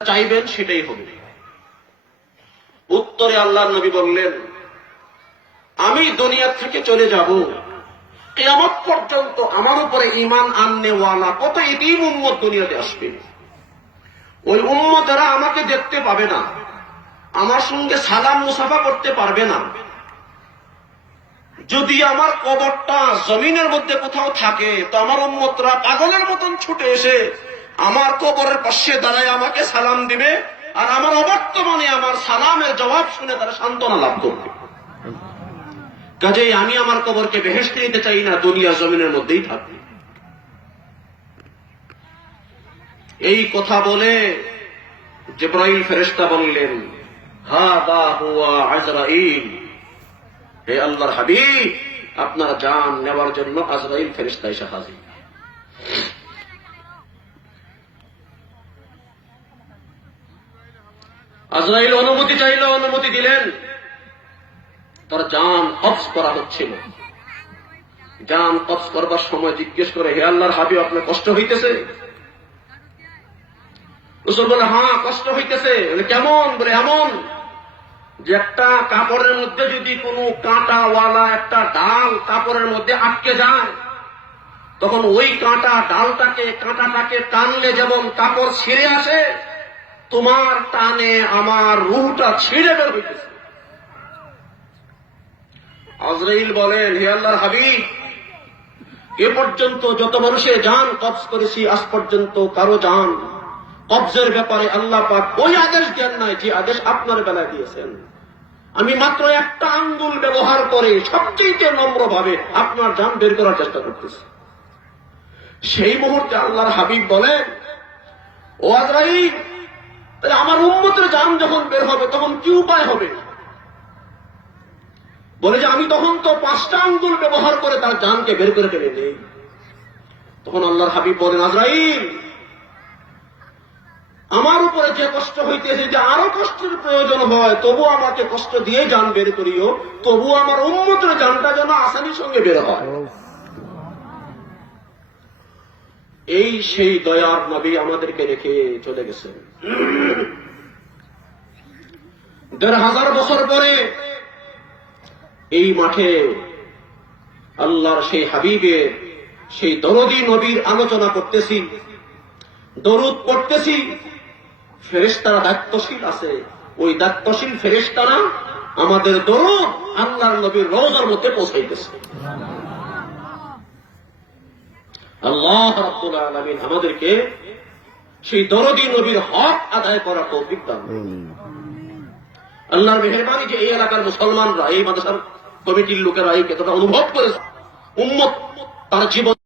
চাইবেন সেটাই হবে। উত্তরে আল্লাহর নবী বললেন, আমি দুনিয়া থেকে চলে যাব, কিয়ামত পর্যন্ত আমার উপরে ঈমান আননেওয়ালা কত এতিম উম্মত দুনিয়াতে আসবে। ওই উম্মতেরা আমাকে দেখতে পাবে না, আমার সঙ্গে সালাম মুসাফা করতে পারবে না। যদি আমার কবরটা জমিনের মধ্যে কোথাও থাকে তো আমার উম্মতরা পাগলের মতন ছুটে এসে আমার কবরের পাশে দাঁড়ায় আমাকে সালাম দিবে, আর আমার অবর্তমানে আমার সালামের জবাব শুনে তারা সান্ত্বনা লাভ করবে। কাজেই আমি আমার কবরকে বেহেশতে নিতে চাই না, দুনিয়ার জমিনের মধ্যেই থাকবে। এই কথা বলে জিবরাইল ফেরেশতা বললেন, হাদা হুয়া আজরাইল, হে আল্লাহর হাবিব, আপনার জান নেওয়ার জন্য আজরাইল ফেরেশতা এসে হাজির। আজরাইল অনুমতি চাইল, অনুমতি দিলেন। তার জান কবজ করা হচ্ছিল। জান কবজ করবার সময় জিজ্ঞেস করে, হে আল্লাহর হাবিব, আপনার কষ্ট হইতেছে? রাসূল বলে, হ্যাঁ কষ্ট হইতেছে। কেমন? বলে এমন যে একটা কাপড়ের মধ্যে যদি কোনো কাঁটাওয়ালা একটা ডাল কাপড়ের মধ্যে আটকে যায়, তখন ওই কাঁটাটাকে টানলে যেমন কাপড় ছিঁড়ে আসে, তোমার টানে আমার রূহটা ছিঁড়ে বের হইতেছে। আজরাইল বলেন, হে আল্লাহর হাবিব, এ পর্যন্ত যত মানুষের জান কবজ করেছি, আজ পর্যন্ত কারো জান কবজের ব্যাপারে আল্লাহ পাক ওই আদেশ দেন নাই যে আদেশ আপনার বেলায় দিয়েছেন। আমি মাত্র একটা আঙ্গুল ব্যবহার করে সবচেয়ে নম্র ভাবে আপনার জান বের করার চেষ্টা করতেছি। সেই মুহূর্তে আল্লাহর হাবিব বলেন, ও আজরাইল, আমার উম্মতের জান যখন বের হবে তখন কি উপায় হবে? বলে যে আমি তখন তো 5টা আঙ্গুল ব্যবহার করে তার জানকে বের করে ফেলে দেই। তখন আল্লাহর হাবিব বলেন, আজরাইল, আমার উপরে যে কষ্ট হইতেছে, যে আরো কষ্টের প্রয়োজন হয় তবু আমাকে কষ্ট দিয়ে জান বের করিও, তবু আমার উম্মতের জানটা যেন আসানির সঙ্গে বের হয়। এই সেই দয়ার নবী আমাদেরকে রেখে চলে গেছেন। 1500 বছর পরে এই মাঠে আল্লাহর সেই হাবিবের, সেই দরদী নবীর আলোচনা করতেছি, দরুদ পড়তেছি। ফেরেশতারা দায়িত্বশীল আছে, ওই দায়িত্বশীল ফেরেশতারা আমাদের দরুদ আল্লাহর নবীর রওজার মধ্যে পৌঁছাইতেছে। আল্লাহ রাব্বুল আলামিন আমাদেরকে সেই দরদী নবীর হক আদায় করার তৌফিক দান করুন। আল্লাহর মেহেরবানি যে এই এলাকার মুসলমানরা, এই মাদ্রাসার কমিটির লোকেরা এই কথাটা অনুভব করেছে, উম্মত তার জীবন